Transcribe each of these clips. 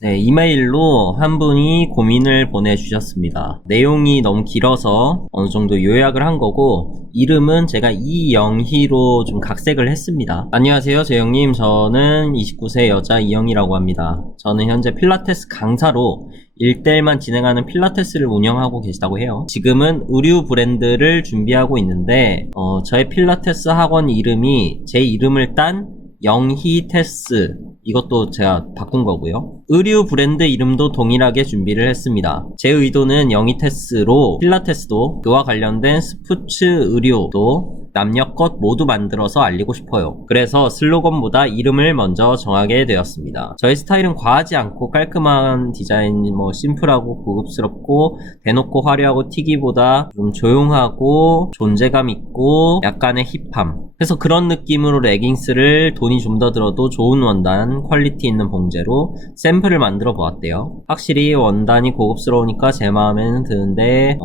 네, 이메일로 한 분이 고민을 보내주셨습니다. 내용이 너무 길어서 어느 정도 요약을 한 거고, 이름은 제가 이영희로 좀 각색을 했습니다. 안녕하세요, 재영님. 저는 29세 여자 이영희라고 합니다. 저는 현재 필라테스 강사로 1대1만 진행하는 필라테스를 운영하고 계시다고 해요. 지금은 의류 브랜드를 준비하고 있는데, 저의 필라테스 학원 이름이 제 이름을 딴 영희테스, 이것도 제가 바꾼 거고요. 의류 브랜드 이름도 동일하게 준비를 했습니다. 제 의도는 영희테스로 필라테스도 그와 관련된 스포츠 의류도 남녀껏 모두 만들어서 알리고 싶어요. 그래서 슬로건보다 이름을 먼저 정하게 되었습니다. 저의 스타일은 과하지 않고 깔끔한 디자인, 심플하고 고급스럽고 대놓고 화려하고 튀기보다 좀 조용하고 존재감 있고 약간의 힙함. 그래서 그런 느낌으로 레깅스를 돈이 좀 더 들어도 좋은 원단, 퀄리티 있는 봉제로 샘플을 만들어 보았대요. 확실히 원단이 고급스러우니까 제 마음에는 드는데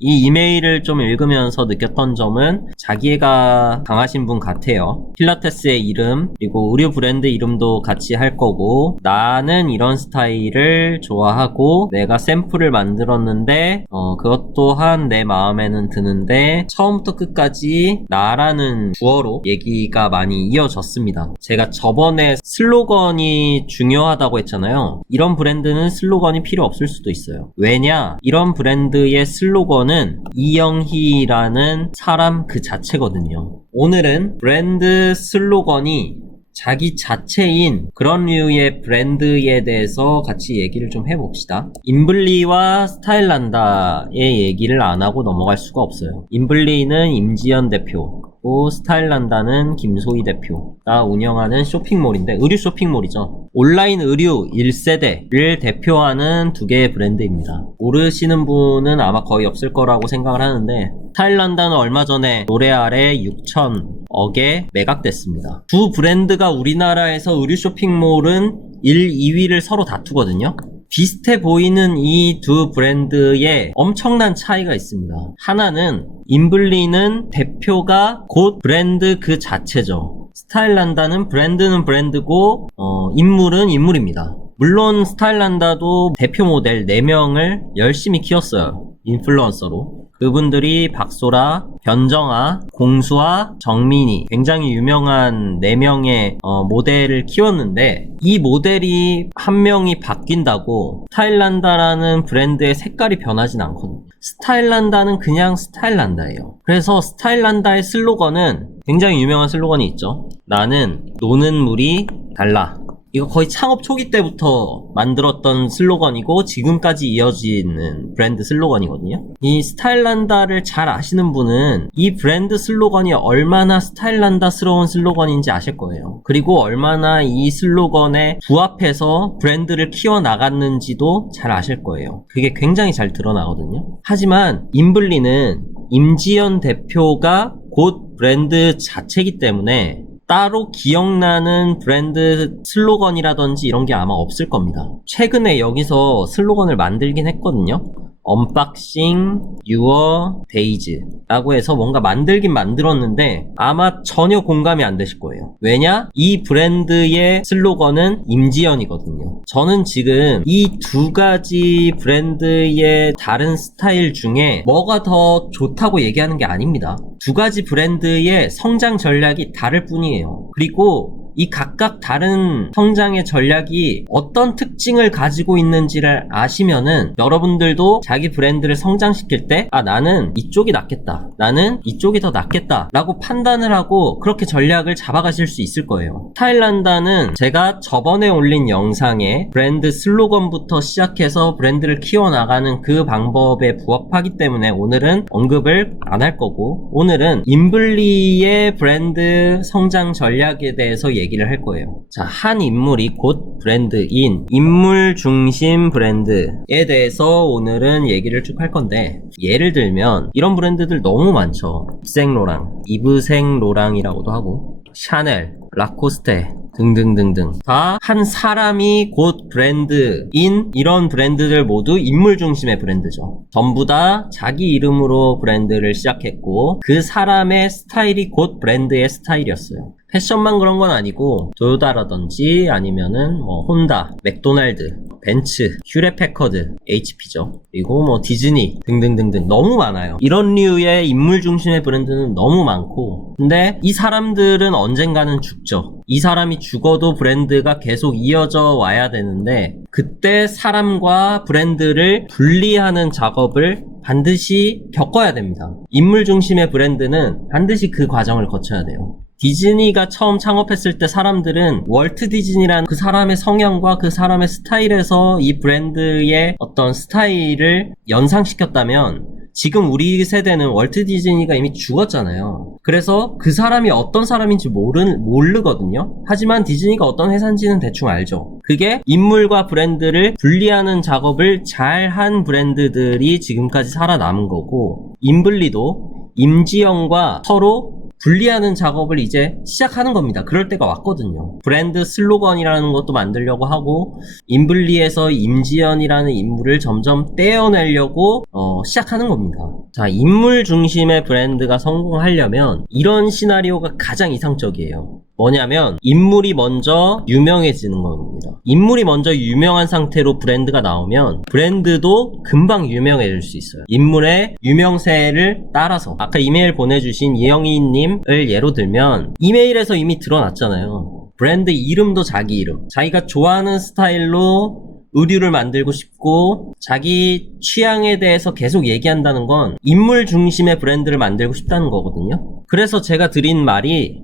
이 이메일을 좀 읽으면서 느꼈던 점은 자기애가 강하신 분 같아요. 필라테스의 이름 그리고 의류 브랜드 이름도 같이 할 거고, 나는 이런 스타일을 좋아하고 내가 샘플을 만들었는데 그것 또한 내 마음에는 드는데 처음부터 끝까지 나라는 주어로 얘기가 많이 이어졌습니다. 제가 저번에 슬로건이 중요하다고 했잖아요. 이런 브랜드는 슬로건이 필요 없을 수도 있어요. 왜냐? 이런 브랜드의 슬로건은 이영희라는 사람 그 자체거든요. 오늘은 브랜드 슬로건이 자기 자체인 그런 류의 브랜드에 대해서 같이 얘기를 좀 해봅시다. 인블리와 스타일란다의 얘기를 안 하고 넘어갈 수가 없어요. 인블리는 임지연 대표, 스타일란다는 김소희 대표가 운영하는 쇼핑몰인데, 의류 쇼핑몰이죠. 온라인 의류 1세대를 대표하는 두 개의 브랜드입니다. 모르시는 분은 아마 거의 없을 거라고 생각을 하는데, 스타일란다는 얼마 전에 노래 아래 6천억에 매각됐습니다. 두 브랜드가 우리나라에서 의류 쇼핑몰은 1, 2위를 서로 다투거든요. 비슷해 보이는 이 두 브랜드에 엄청난 차이가 있습니다. 하나는 인블리는 대표가 곧 브랜드 그 자체죠. 스타일란다는 브랜드는 브랜드고 인물은 인물입니다. 물론 스타일란다도 대표 모델 4명을 열심히 키웠어요. 인플루언서로. 그분들이 박소라, 변정아, 공수아, 정민이, 굉장히 유명한 4명의 모델을 키웠는데, 이 모델이 한 명이 바뀐다고 스타일란다라는 브랜드의 색깔이 변하진 않거든요. 스타일란다는 그냥 스타일란다예요. 그래서 스타일란다의 슬로건은 굉장히 유명한 슬로건이 있죠. 나는 노는 물이 달라. 이거 거의 창업 초기 때부터 만들었던 슬로건이고 지금까지 이어지는 브랜드 슬로건이거든요. 이 스타일란다를 잘 아시는 분은 이 브랜드 슬로건이 얼마나 스타일란다스러운 슬로건인지 아실 거예요. 그리고 얼마나 이 슬로건에 부합해서 브랜드를 키워나갔는지도 잘 아실 거예요. 그게 굉장히 잘 드러나거든요. 하지만 인블리는 임지연 대표가 곧 브랜드 자체이기 때문에 따로 기억나는 브랜드 슬로건이라든지 이런 게 아마 없을 겁니다. 최근에 여기서 슬로건을 만들긴 했거든요. 언박싱 유어 데이즈 라고 해서 뭔가 만들긴 만들었는데 아마 전혀 공감이 안 되실 거예요. 왜냐? 이 브랜드의 슬로건은 임지연이거든요. 저는 지금 이 두 가지 브랜드의 다른 스타일 중에 뭐가 더 좋다고 얘기하는 게 아닙니다. 두 가지 브랜드의 성장 전략이 다를 뿐이에요. 그리고 이 각각 다른 성장의 전략이 어떤 특징을 가지고 있는지를 아시면은 여러분들도 자기 브랜드를 성장시킬 때 나는 이쪽이 낫겠다, 나는 이쪽이 더 낫겠다 라고 판단을 하고 그렇게 전략을 잡아가실 수 있을 거예요. 스타일란다는 제가 저번에 올린 영상에 브랜드 슬로건부터 시작해서 브랜드를 키워나가는 그 방법에 부합하기 때문에 오늘은 언급을 안 할 거고, 오늘은 인블리의 브랜드 성장 전략에 대해서 얘기를 할 거예요. 자, 한 인물이 곧 브랜드인 인물 중심 브랜드에 대해서 오늘은 얘기를 쭉 할 건데, 예를 들면 이런 브랜드들 너무 많죠. 입생로랑, 이브생로랑이라고도 하고 샤넬, 라코스테 등등등등 다 한 사람이 곧 브랜드인 이런 브랜드들 모두 인물 중심의 브랜드죠. 전부 다 자기 이름으로 브랜드를 시작했고 그 사람의 스타일이 곧 브랜드의 스타일이었어요. 패션만 그런 건 아니고 도요타라든지 아니면은 혼다, 맥도날드, 벤츠, 휴레패커드, HP죠. 그리고 디즈니 등등등등 너무 많아요. 이런 류의 인물 중심의 브랜드는 너무 많고, 근데 이 사람들은 언젠가는 죽죠. 이 사람이 죽어도 브랜드가 계속 이어져 와야 되는데, 그때 사람과 브랜드를 분리하는 작업을 반드시 겪어야 됩니다. 인물 중심의 브랜드는 반드시 그 과정을 거쳐야 돼요. 디즈니가 처음 창업했을 때 사람들은 월트 디즈니라는 그 사람의 성향과 그 사람의 스타일에서 이 브랜드의 어떤 스타일을 연상시켰다면, 지금 우리 세대는 월트 디즈니가 이미 죽었잖아요. 그래서 그 사람이 어떤 사람인지 모르거든요. 하지만 디즈니가 어떤 회사인지는 대충 알죠. 그게 인물과 브랜드를 분리하는 작업을 잘한 브랜드들이 지금까지 살아남은 거고, 인블리도 임지영과 서로 분리하는 작업을 이제 시작하는 겁니다. 그럴 때가 왔거든요. 브랜드 슬로건이라는 것도 만들려고 하고, 인블리에서 임지연이라는 인물을 점점 떼어내려고 시작하는 겁니다. 자, 인물 중심의 브랜드가 성공하려면 이런 시나리오가 가장 이상적이에요. 뭐냐면 인물이 먼저 유명해지는 겁니다. 인물이 먼저 유명한 상태로 브랜드가 나오면 브랜드도 금방 유명해질 수 있어요. 인물의 유명세를 따라서. 아까 이메일 보내주신 이영희님을 예로 들면 이메일에서 이미 드러났잖아요. 브랜드 이름도 자기 이름, 자기가 좋아하는 스타일로 의류를 만들고 싶고 자기 취향에 대해서 계속 얘기한다는 건 인물 중심의 브랜드를 만들고 싶다는 거거든요. 그래서 제가 드린 말이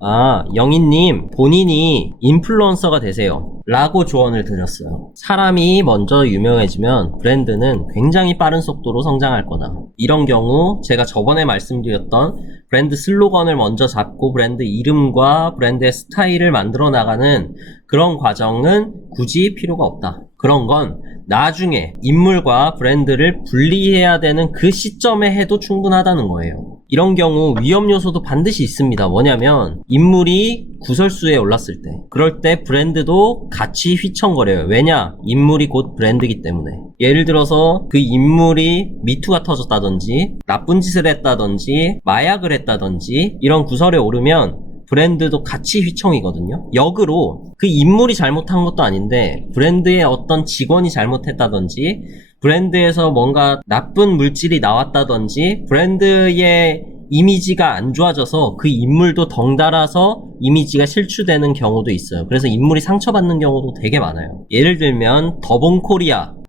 영희님 본인이 인플루언서가 되세요 라고 조언을 드렸어요. 사람이 먼저 유명해지면 브랜드는 굉장히 빠른 속도로 성장할 거다. 이런 경우 제가 저번에 말씀드렸던 브랜드 슬로건을 먼저 잡고 브랜드 이름과 브랜드의 스타일을 만들어 나가는 그런 과정은 굳이 필요가 없다. 그런 건 나중에 인물과 브랜드를 분리해야 되는 그 시점에 해도 충분하다는 거예요. 이런 경우 위험 요소도 반드시 있습니다. 뭐냐면 인물이 구설수에 올랐을 때, 그럴 때 브랜드도 같이 휘청거려요. 왜냐? 인물이 곧 브랜드이기 때문에. 예를 들어서 그 인물이 미투가 터졌다든지 나쁜 짓을 했다든지 마약을 했다든지 이런 구설에 오르면 브랜드도 같이 휘청이거든요. 역으로 그 인물이 잘못한 것도 아닌데 브랜드의 어떤 직원이 잘못했다든지 브랜드에서 뭔가 나쁜 물질이 나왔다든지 브랜드의 이미지가 안 좋아져서 그 인물도 덩달아서 이미지가 실추되는 경우도 있어요. 그래서 인물이 상처받는 경우도 되게 많아요. 예를 들면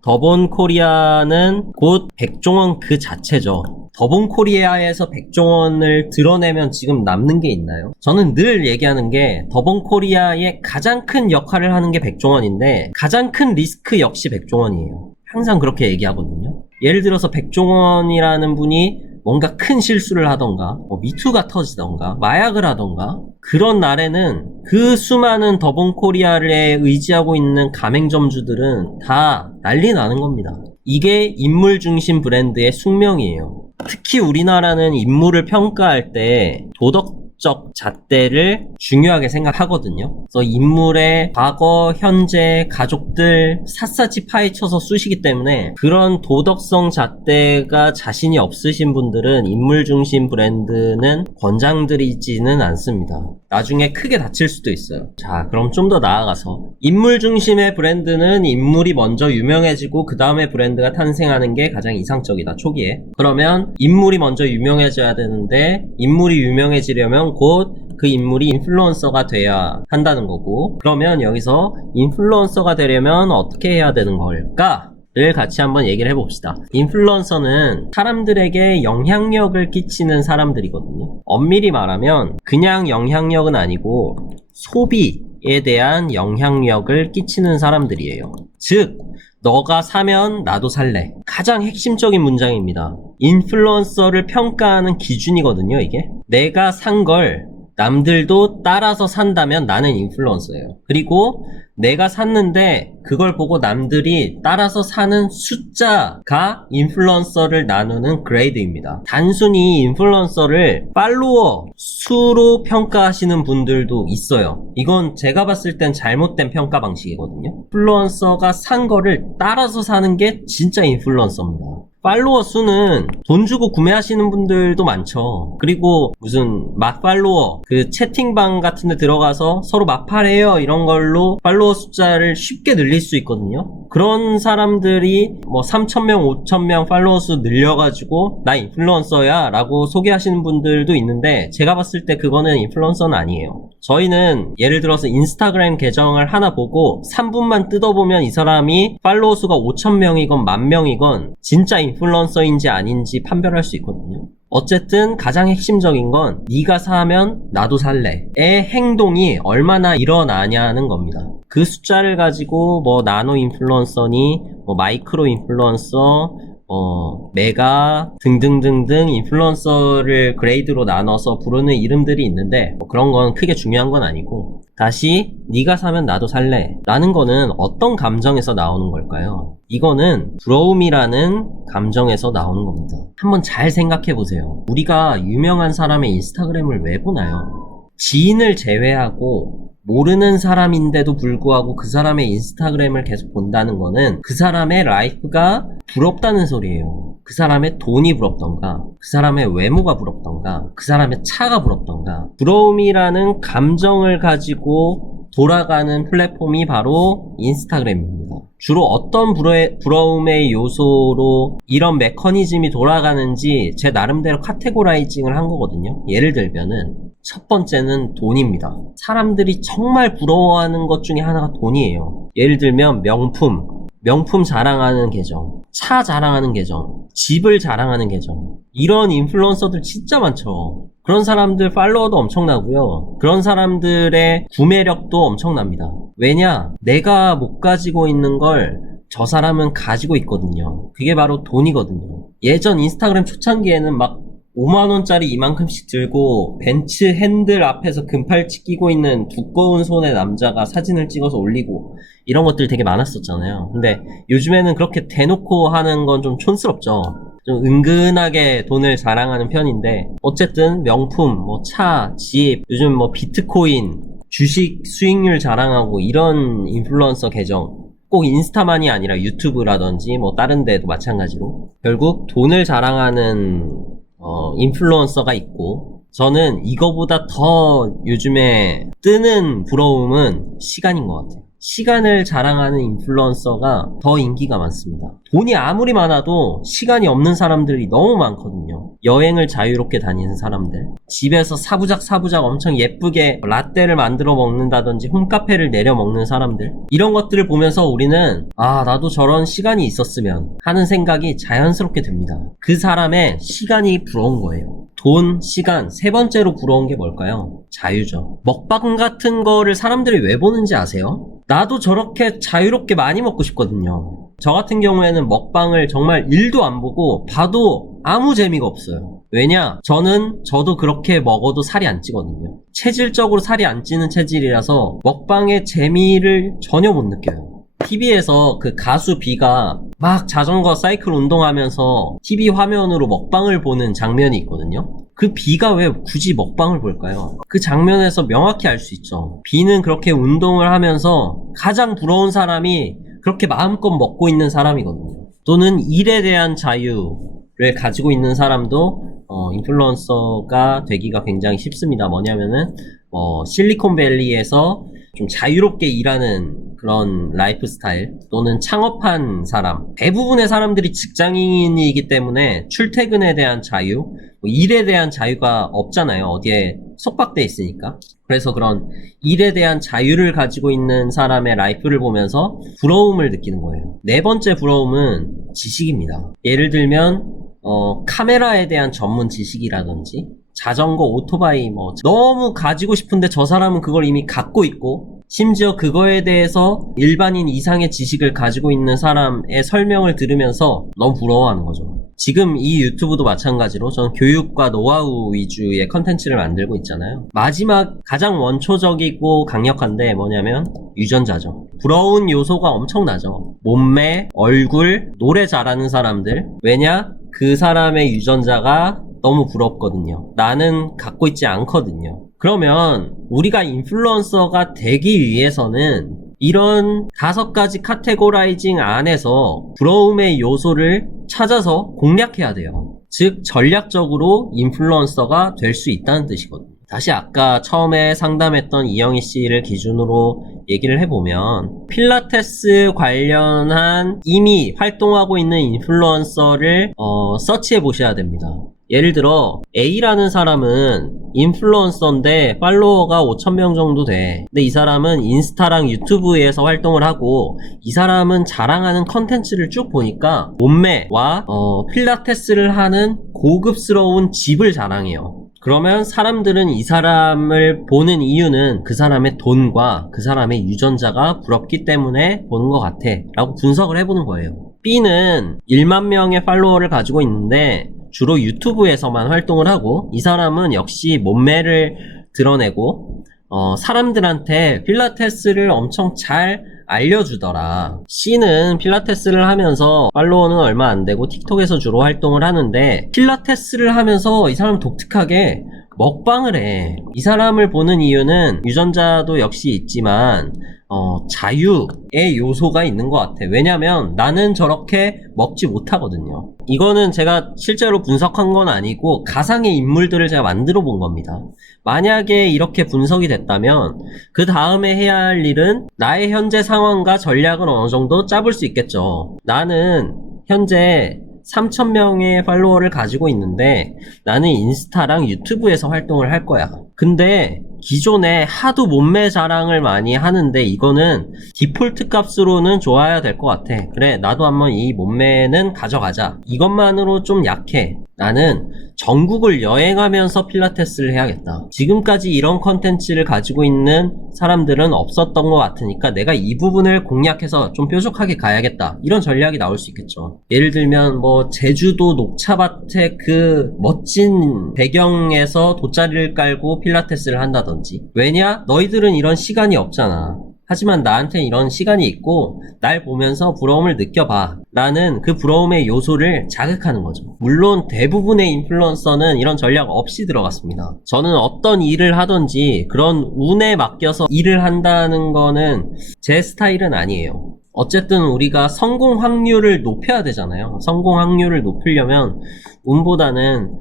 더본코리아는 곧 백종원 그 자체죠. 더본코리아에서 백종원을 드러내면 지금 남는 게 있나요? 저는 늘 얘기하는 게 더본코리아의 가장 큰 역할을 하는 게 백종원인데 가장 큰 리스크 역시 백종원이에요. 항상 그렇게 얘기하거든요. 예를 들어서 백종원이라는 분이 뭔가 큰 실수를 하던가 미투가 터지던가 마약을 하던가 그런 날에는 그 수많은 더본코리아를 의지하고 있는 가맹점주들은 다 난리 나는 겁니다. 이게 인물 중심 브랜드의 숙명이에요. 특히 우리나라는 인물을 평가할 때 도덕적 잣대를 중요하게 생각하거든요. 그래서 인물의 과거, 현재, 가족들 샅샅이 파헤쳐서 쑤시기 때문에 그런 도덕성 잣대가 자신이 없으신 분들은 인물 중심 브랜드는 권장드리지는 않습니다. 나중에 크게 다칠 수도 있어요. 자, 그럼 좀 더 나아가서 인물 중심의 브랜드는 인물이 먼저 유명해지고 그 다음에 브랜드가 탄생하는 게 가장 이상적이다, 초기에. 그러면 인물이 먼저 유명해져야 되는데 인물이 유명해지려면 곧 그 인물이 인플루언서가 돼야 한다는 거고, 그러면 여기서 인플루언서가 되려면 어떻게 해야 되는 걸까? 를 같이 한번 얘기를 해봅시다. 인플루언서는 사람들에게 영향력을 끼치는 사람들이거든요. 엄밀히 말하면 그냥 영향력은 아니고 소비에 대한 영향력을 끼치는 사람들이에요. 즉 너가 사면 나도 살래. 가장 핵심적인 문장입니다. 인플루언서를 평가하는 기준이거든요, 이게. 내가 산 걸 남들도 따라서 산다면 나는 인플루언서예요. 그리고 내가 샀는데 그걸 보고 남들이 따라서 사는 숫자가 인플루언서를 나누는 그레이드입니다. 단순히 인플루언서를 팔로워 수로 평가하시는 분들도 있어요. 이건 제가 봤을 땐 잘못된 평가 방식이거든요. 인플루언서가 산 거를 따라서 사는 게 진짜 인플루언서입니다. 팔로워 수는 돈 주고 구매하시는 분들도 많죠. 그리고 무슨 맛팔로워 그 채팅방 같은 데 들어가서 서로 맛팔해요 이런 걸로 팔로워 숫자를 쉽게 늘릴 수 있거든요. 그런 사람들이 뭐 3,000명 5,000명 팔로워 수 늘려가지고 나 인플루언서야 라고 소개하시는 분들도 있는데, 제가 봤을 때 그거는 인플루언서는 아니에요. 저희는 예를 들어서 인스타그램 계정을 하나 보고 3분만 뜯어보면 이 사람이 팔로워 수가 5,000명이건 10,000명이건 진짜 인플루언서인지 아닌지 판별할 수 있거든요. 어쨌든 가장 핵심적인 건 네가 사면 나도 살래의 행동이 얼마나 일어나냐는 겁니다. 그 숫자를 가지고 뭐 나노 인플루언서니 뭐 마이크로 인플루언서 메가 등등등등 인플루언서를 그레이드로 나눠서 부르는 이름들이 있는데 뭐 그런 건 크게 중요한 건 아니고, 다시 네가 사면 나도 살래 라는 거는 어떤 감정에서 나오는 걸까요? 이거는 부러움이라는 감정에서 나오는 겁니다. 한번 잘 생각해 보세요. 우리가 유명한 사람의 인스타그램을 왜 보나요? 지인을 제외하고 모르는 사람인데도 불구하고 그 사람의 인스타그램을 계속 본다는 거는 그 사람의 라이프가 부럽다는 소리예요. 그 사람의 돈이 부럽던가, 그 사람의 외모가 부럽던가, 그 사람의 차가 부럽던가. 부러움이라는 감정을 가지고 돌아가는 플랫폼이 바로 인스타그램입니다. 주로 어떤 부러움의 요소로 이런 메커니즘이 돌아가는지 제 나름대로 카테고라이징을 한 거거든요. 예를 들면은 첫 번째는 돈입니다. 사람들이 정말 부러워하는 것 중에 하나가 돈이에요. 예를 들면 명품 자랑하는 계정, 차 자랑하는 계정, 집을 자랑하는 계정, 이런 인플루언서들 진짜 많죠. 그런 사람들 팔로워도 엄청나고요. 그런 사람들의 구매력도 엄청납니다. 왜냐? 내가 못 가지고 있는 걸 저 사람은 가지고 있거든요. 그게 바로 돈이거든요. 예전 인스타그램 초창기에는 막 5만원짜리 이만큼씩 들고 벤츠 핸들 앞에서 금팔찌 끼고 있는 두꺼운 손의 남자가 사진을 찍어서 올리고 이런 것들 되게 많았었잖아요. 근데 요즘에는 그렇게 대놓고 하는 건 좀 촌스럽죠. 좀 은근하게 돈을 자랑하는 편인데, 어쨌든 명품, 뭐 차, 집, 요즘 뭐 비트코인, 주식 수익률 자랑하고 이런 인플루언서 계정, 꼭 인스타만이 아니라 유튜브라든지 뭐 다른 데도 마찬가지로 결국 돈을 자랑하는 인플루언서가 있고, 저는 이거보다 더 요즘에 뜨는 부러움은 시간인 것 같아요. 시간을 자랑하는 인플루언서가 더 인기가 많습니다. 돈이 아무리 많아도 시간이 없는 사람들이 너무 많거든요. 여행을 자유롭게 다니는 사람들, 집에서 사부작 엄청 예쁘게 라떼를 만들어 먹는다든지 홈카페를 내려 먹는 사람들, 이런 것들을 보면서 우리는 나도 저런 시간이 있었으면 하는 생각이 자연스럽게 듭니다. 그 사람의 시간이 부러운 거예요. 돈, 시간, 세 번째로 부러운 게 뭘까요? 자유죠. 먹방 같은 거를 사람들이 왜 보는지 아세요? 나도 저렇게 자유롭게 많이 먹고 싶거든요. 저 같은 경우에는 먹방을 정말 1도 안 보고 봐도 아무 재미가 없어요. 왜냐? 저도 그렇게 먹어도 살이 안 찌거든요. 체질적으로 살이 안 찌는 체질이라서 먹방의 재미를 전혀 못 느껴요. TV에서 그 가수 B가 막 자전거 사이클 운동하면서 TV 화면으로 먹방을 보는 장면이 있거든요. 그 B가 왜 굳이 먹방을 볼까요? 그 장면에서 명확히 알 수 있죠. B는 그렇게 운동을 하면서 가장 부러운 사람이 그렇게 마음껏 먹고 있는 사람이거든요. 또는 일에 대한 자유를 가지고 있는 사람도 인플루언서가 되기가 굉장히 쉽습니다. 뭐냐면은 실리콘밸리에서 좀 자유롭게 일하는 그런 라이프 스타일, 또는 창업한 사람, 대부분의 사람들이 직장인이기 때문에 출퇴근에 대한 자유, 일에 대한 자유가 없잖아요. 어디에 속박돼 있으니까. 그래서 그런 일에 대한 자유를 가지고 있는 사람의 라이프를 보면서 부러움을 느끼는 거예요. 네 번째 부러움은 지식입니다. 예를 들면 카메라에 대한 전문 지식이라든지 자전거, 오토바이 너무 가지고 싶은데 저 사람은 그걸 이미 갖고 있고, 심지어 그거에 대해서 일반인 이상의 지식을 가지고 있는 사람의 설명을 들으면서 너무 부러워하는 거죠. 지금 이 유튜브도 마찬가지로 저는 교육과 노하우 위주의 컨텐츠를 만들고 있잖아요. 마지막 가장 원초적이고 강력한데 뭐냐면 유전자죠. 부러운 요소가 엄청나죠. 몸매, 얼굴, 노래 잘하는 사람들. 왜냐? 그 사람의 유전자가 너무 부럽거든요. 나는 갖고 있지 않거든요. 그러면 우리가 인플루언서가 되기 위해서는 이런 5가지 카테고라이징 안에서 부러움의 요소를 찾아서 공략해야 돼요. 즉 전략적으로 인플루언서가 될 수 있다는 뜻이거든요. 다시 아까 처음에 상담했던 이영희 씨를 기준으로 얘기를 해보면 필라테스 관련한 이미 활동하고 있는 인플루언서를 서치해 보셔야 됩니다. 예를 들어 A라는 사람은 인플루언서인데 팔로워가 5,000명 정도 돼. 근데 이 사람은 인스타랑 유튜브에서 활동을 하고 이 사람은 자랑하는 컨텐츠를 쭉 보니까 몸매와 필라테스를 하는 고급스러운 집을 자랑해요. 그러면 사람들은 이 사람을 보는 이유는 그 사람의 돈과 그 사람의 유전자가 부럽기 때문에 보는 것 같아 라고 분석을 해보는 거예요. B는 1만 명의 팔로워를 가지고 있는데 주로 유튜브에서만 활동을 하고 이 사람은 역시 몸매를 드러내고 사람들한테 필라테스를 엄청 잘 알려주더라. C는 필라테스를 하면서 팔로워는 얼마 안 되고 틱톡에서 주로 활동을 하는데 필라테스를 하면서 이 사람은 독특하게 먹방을 해. 이 사람을 보는 이유는 유전자도 역시 있지만 자유의 요소가 있는 것 같아. 왜냐면 나는 저렇게 먹지 못하거든요. 이거는 제가 실제로 분석한 건 아니고 가상의 인물들을 제가 만들어 본 겁니다. 만약에 이렇게 분석이 됐다면 그 다음에 해야 할 일은 나의 현재 상황과 전략을 어느 정도 짜볼 수 있겠죠. 나는 현재 3,000명의 팔로워를 가지고 있는데 나는 인스타랑 유튜브에서 활동을 할 거야. 근데 기존에 하도 몸매 자랑을 많이 하는데 이거는 디폴트 값으로는 좋아야 될 것 같아. 그래, 나도 한번 이 몸매는 가져가자. 이것만으로 좀 약해. 나는 전국을 여행하면서 필라테스를 해야겠다. 지금까지 이런 컨텐츠를 가지고 있는 사람들은 없었던 것 같으니까 내가 이 부분을 공략해서 좀 뾰족하게 가야겠다. 이런 전략이 나올 수 있겠죠. 예를 들면 뭐 제주도 녹차밭의 그 멋진 배경에서 돗자리를 깔고 필라테스를 한다든지. 왜냐? 너희들은 이런 시간이 없잖아. 하지만 나한테는 이런 시간이 있고 날 보면서 부러움을 느껴봐 라는 그 부러움의 요소를 자극하는 거죠. 물론 대부분의 인플루언서는 이런 전략 없이 들어갔습니다. 저는 어떤 일을 하든지 그런 운에 맡겨서 일을 한다는 거는 제 스타일은 아니에요. 어쨌든 우리가 성공 확률을 높여야 되잖아요. 성공 확률을 높이려면 운보다는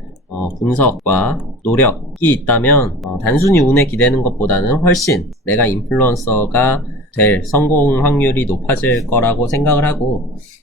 분석과 노력이 있다면 단순히 운에 기대는 것보다는 훨씬 내가 인플루언서가 될 성공 확률이 높아질 거라고 생각을 하고